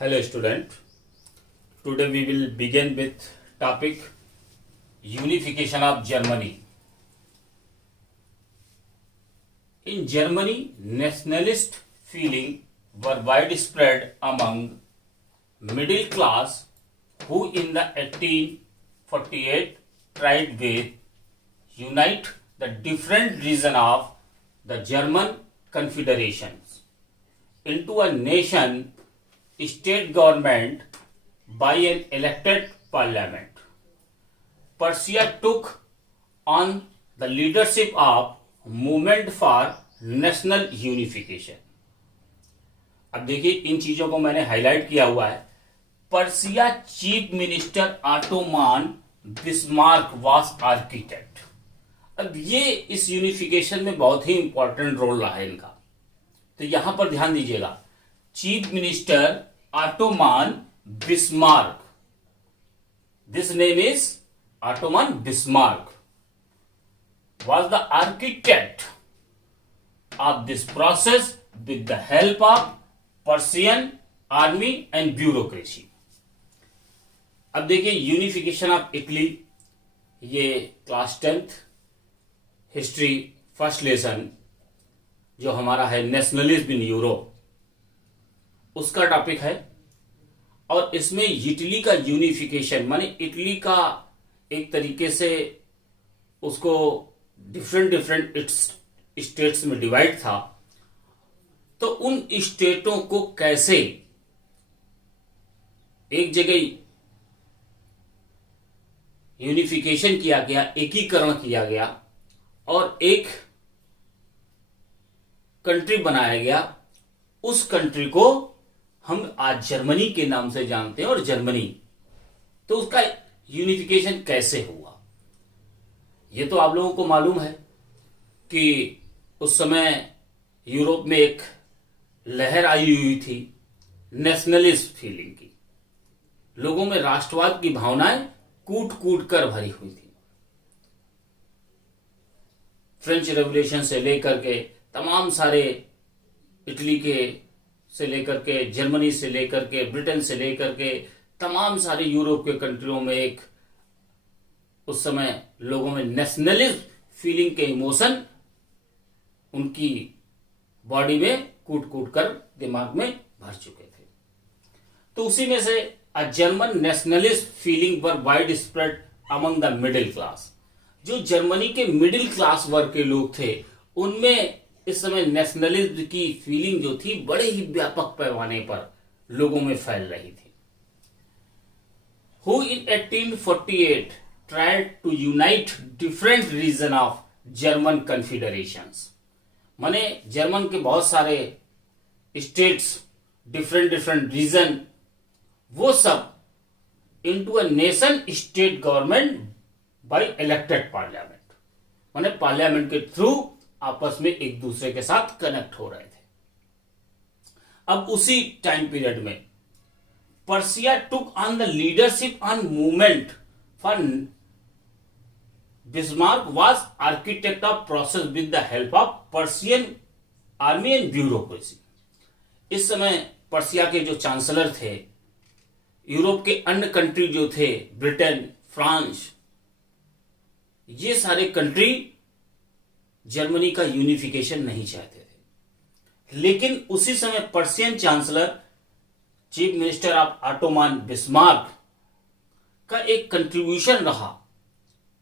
Hello student, today we will begin with topic unification of Germany. In Germany, nationalist feeling were widespread among middle class who in the 1848 tried with unite the different region of the German confederations into a nation state government by an elected parliament. Prussia took on the leadership of movement for national unification. अब देखिए इन चीजों को मैंने highlight किया हुआ है. Persia chief minister Ottoman Bismarck was architect. अब ये इस यूनिफिकेशन में बहुत ही इंपॉर्टेंट रोल रहा है इनका, तो यहां पर ध्यान दीजिएगा. Chief minister Ottoman Bismarck, this name is Ottoman Bismarck, was the architect of this process with the help of Prussian army and bureaucracy. अब देखिए यूनिफिकेशन ऑफ इटली, ये class 10th history first lesson जो हमारा है nationalism in Europe, उसका topic है. और इसमें इटली का यूनिफिकेशन माने इटली का एक तरीके से उसको डिफरेंट स्टेट्स में डिवाइड था, तो उन स्टेटों को कैसे एक जगह यूनिफिकेशन किया गया, एकीकरण किया गया और एक कंट्री बनाया गया. उस कंट्री को हम आज जर्मनी के नाम से जानते हैं. और जर्मनी, तो उसका यूनिफिकेशन कैसे हुआ ये तो आप लोगों को मालूम है कि उस समय यूरोप में एक लहर आई हुई थी नेशनलिस्ट फीलिंग की. लोगों में राष्ट्रवाद की भावनाएं कूट कूट कर भरी हुई थी. फ्रेंच रेवोल्यूशन से लेकर के तमाम सारे इटली के से लेकर के जर्मनी से लेकर के ब्रिटेन से लेकर के तमाम सारे यूरोप के कंट्रियों में एक उस समय लोगों में नेशनलिज्म फीलिंग के इमोशन उनकी बॉडी में कूट कूट कर दिमाग में भर चुके थे. तो उसी में से a German nationalist feeling were wide spread among the middle class. जो जर्मनी के मिडिल क्लास वर्ग के लोग थे उनमें इस समय नेशनलिज्म की फीलिंग जो थी बड़े ही व्यापक पैमाने पर लोगों में फैल रही थी. Who in 1848 tried to unite different region of German confederations. माने जर्मन के बहुत सारे स्टेट्स, डिफरेंट रीजन, वो सब into a nation state government by elected parliament. माने पार्लियामेंट के थ्रू आपस में एक दूसरे के साथ कनेक्ट हो रहे थे. अब उसी टाइम पीरियड में Persia took on the leadership on movement for Bismarck was architect of process with the help of Prussian army and bureaucracy. इस समय पर्सिया के जो चांसलर थे, यूरोप के अन्य कंट्री जो थे, ब्रिटेन, फ्रांस, ये सारे कंट्री जर्मनी का यूनिफिकेशन नहीं चाहते थे. लेकिन उसी समय Persian chancellor chief minister of Ottoman Bismarck का एक कंट्रीब्यूशन रहा,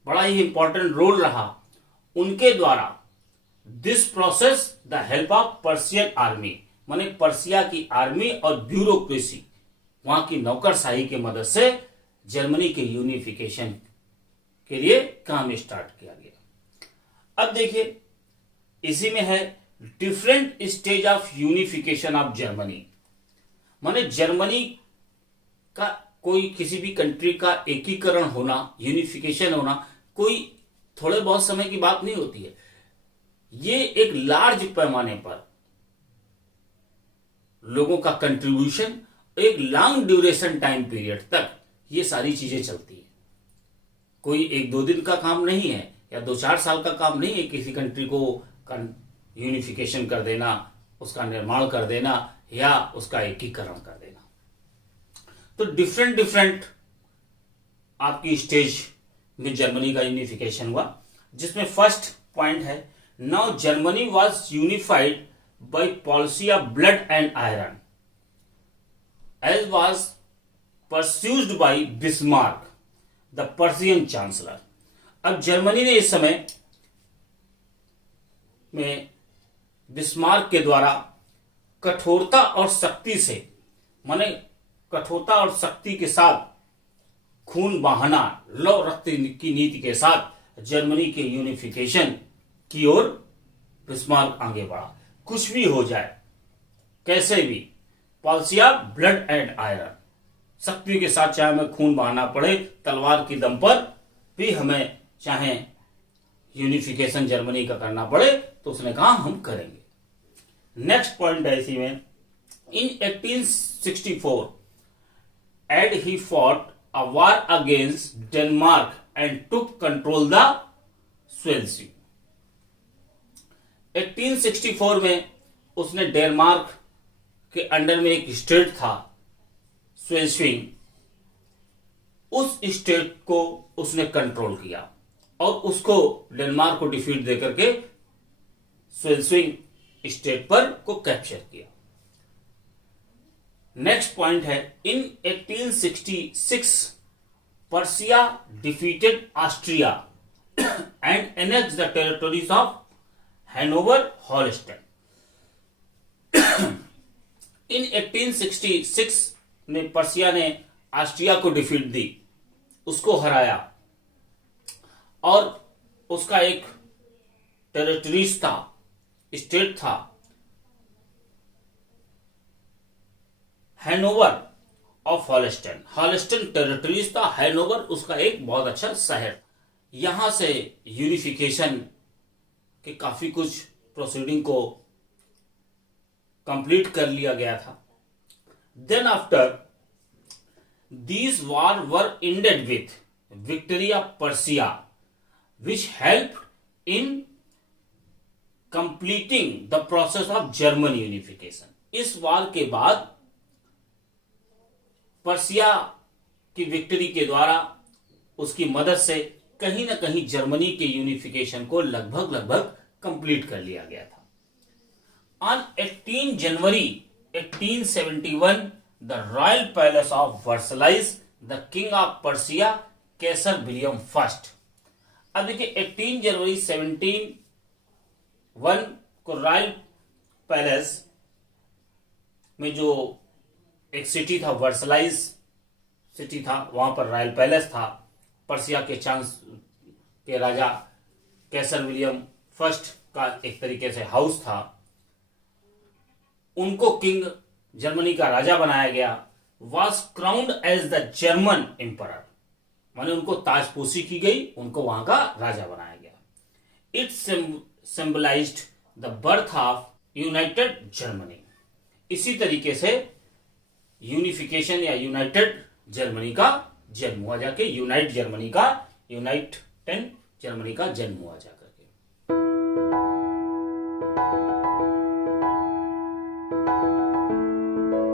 बड़ा ही इंपॉर्टेंट रोल रहा. उनके द्वारा this process the help of Persian army, माने पर्सिया की आर्मी और ब्यूरोक्रेसी, वहां की नौकरशाही की मदद से जर्मनी के यूनिफिकेशन के लिए काम स्टार्ट किया गया. अब देखिए इसी में है different stage of unification of Germany. माने जर्मनी का कोई किसी भी कंट्री का एकीकरण होना, यूनिफिकेशन होना कोई थोड़े बहुत समय की बात नहीं होती है. ये एक लार्ज पैमाने पर लोगों का कंट्रीब्यूशन, एक लॉन्ग ड्यूरेशन टाइम पीरियड तक ये सारी चीजें चलती है. कोई एक दो दिन का काम नहीं है या 2-4 साल का काम नहीं है किसी कंट्री को यूनिफिकेशन कर देना, उसका निर्माण कर देना या उसका एकीकरण कर देना. तो डिफरेंट डिफरेंट आपकी स्टेज में जर्मनी का यूनिफिकेशन हुआ, जिसमें फर्स्ट पॉइंट है, now Germany was unified by policy of blood and iron as was pursued by Bismarck the Persian chancellor. अब जर्मनी ने इस समय में बिस्मार्क के द्वारा कठोरता और शक्ति से, माने कठोरता और शक्ति के साथ खून बहाना, लौ रक्त की नीति के साथ जर्मनी के यूनिफिकेशन की ओर बिस्मार्क आगे बढ़ा। कुछ भी हो जाए, कैसे भी, policy of blood and iron, शक्ति के साथ चाहे हमें खून बहाना पड़े, तलवार की दम पर भी हमें चाहे यूनिफिकेशन जर्मनी का करना पड़े, तो उसने कहा हम करेंगे। नेक्स्ट पॉइंट है इसी में, इन 1864 एड he fought a war against Denmark and took control the स्वेल्सी। 1864 में उसने डेनमार्क के अंडर में एक स्टेट था स्वेल्स्विंग, उस स्टेट को उसने कंट्रोल किया और उसको डेनमार्क को डिफीट देकर के स्वेल्स्विंग स्टेट पर को कैप्चर किया। नेक्स्ट पॉइंट है, in 1866 Prussia defeated Austria and annex the territories of Hanover Holstein. In 1866 में पर्सिया ने ऑस्ट्रिया को डिफीट दी, उसको हराया और उसका एक टेरिटरीज था, स्टेट था हैनोवर ऑफ हॉलस्टाइन। हॉलस्टाइन टेरिटरीज था, हैनोवर उसका एक बहुत अच्छा शहर। यहां से यूनिफिकेशन के काफी कुछ प्रोसीडिंग को कंप्लीट कर लिया गया था। Then after these war were ended with victory of Persia, which helped in completing the process of German unification. इस वार के बाद पर्सिया की विक्ट्री के द्वारा, उसकी मदद से कहीं ना कहीं जर्मनी के यूनिफिकेशन को लगभग कंप्लीट कर लिया गया था। On 18 January 1871 the royal palace of Versailles, the king of Persia Kaiser William first. अब देखिए 18 जनवरी 1701 को रॉयल पैलेस में जो एक सिटी था, वर्सलाइज सिटी था, वहां पर रॉयल पैलेस था। पर्सिया के के राजा कैसर विलियम फर्स्ट का एक तरीके से हाउस था, उनको किंग जर्मनी का राजा बनाया गया। Was crowned as the German emperor, माने उनको ताजपोशी की गई, उनको वहां का राजा बनाया गया। It symbolized the birth of united Germany. इसी तरीके से यूनिफिकेशन या यूनाइटेड जर्मनी का जन्म हुआ, जाके यूनाइट जर्मनी का जन्म हुआ जाके।